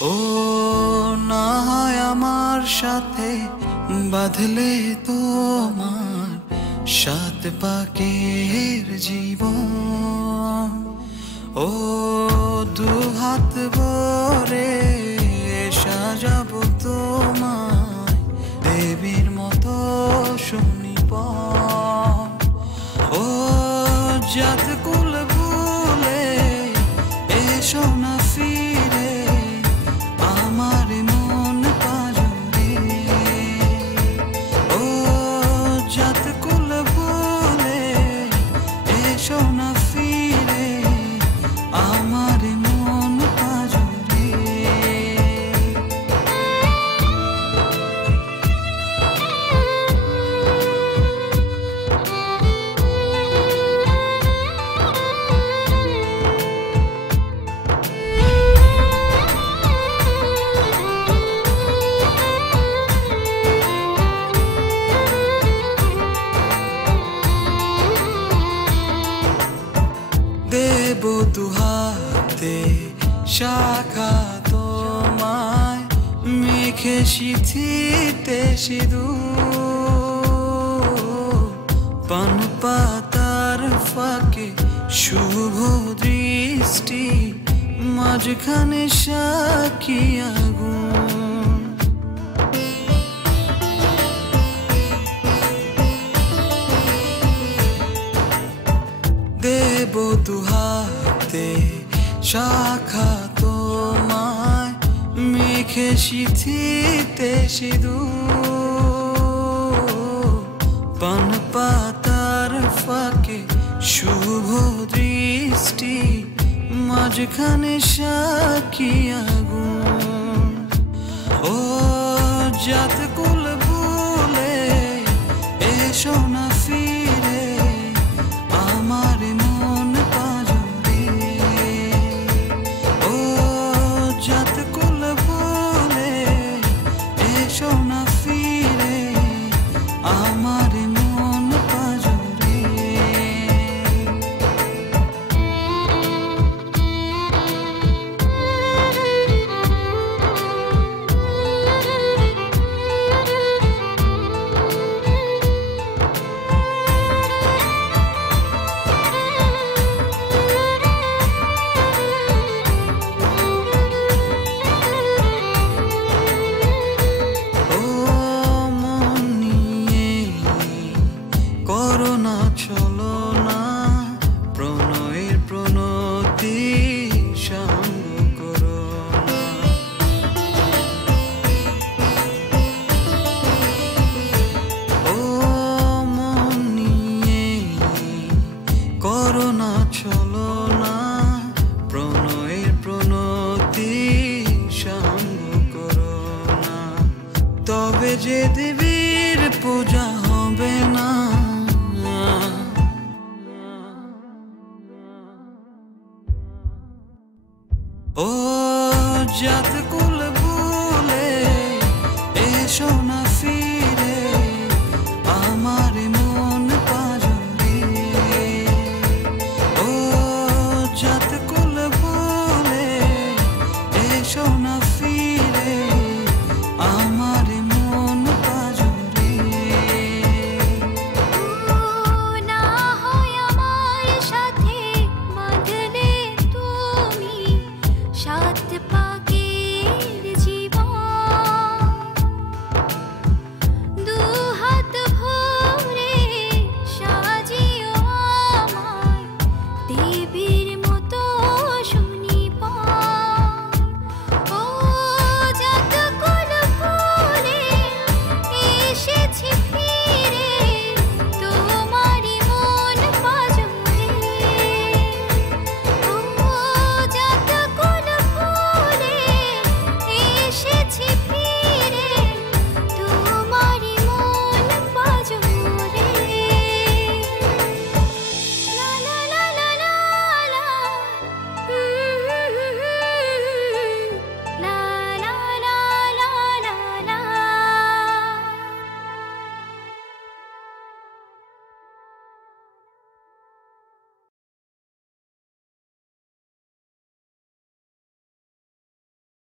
ও না হয় আমার সাথে বাঁধলে তোমার সাত পাকের জীবন। ও দু হাত ভরে সাজাবো তোমায় দেবীর মতো শুনিব। ও জাত কুল ভুলে এসো না ফিরে আমার মন পাজরে। ও জাত কুল ভুলে এসো না ফিরে আমার মন পাজরে। দেব দুহাতে শাখা তোমায় মেখে সিথিতে সিঁদুর। পান পাতার ফাঁকে শুভ দৃষ্টি মাঝখানে সাক্ষী আগুন। দেব দুহাতে শাখা তোমায় মেখে সিথিতে সিঁদুর। পান পাতার ফাঁকে শুভ দৃষ্টি মাঝখানে সাক্ষী আগুন। ও জাত কুল ভুলে এসো না ফিরে আমার মন পাজরে। ও জাত কুল ভুলে এসো না ফিরে আমার মন পাজরে। করোনা চলো না প্রণয়ের প্রণতি সঙ্গ করো না। ও মন নিয়ে করোনা চলো না প্রণয়ের প্রণতি সঙ্গ করো না। তবে যে দেবীর পূজা হবে না। ও জাত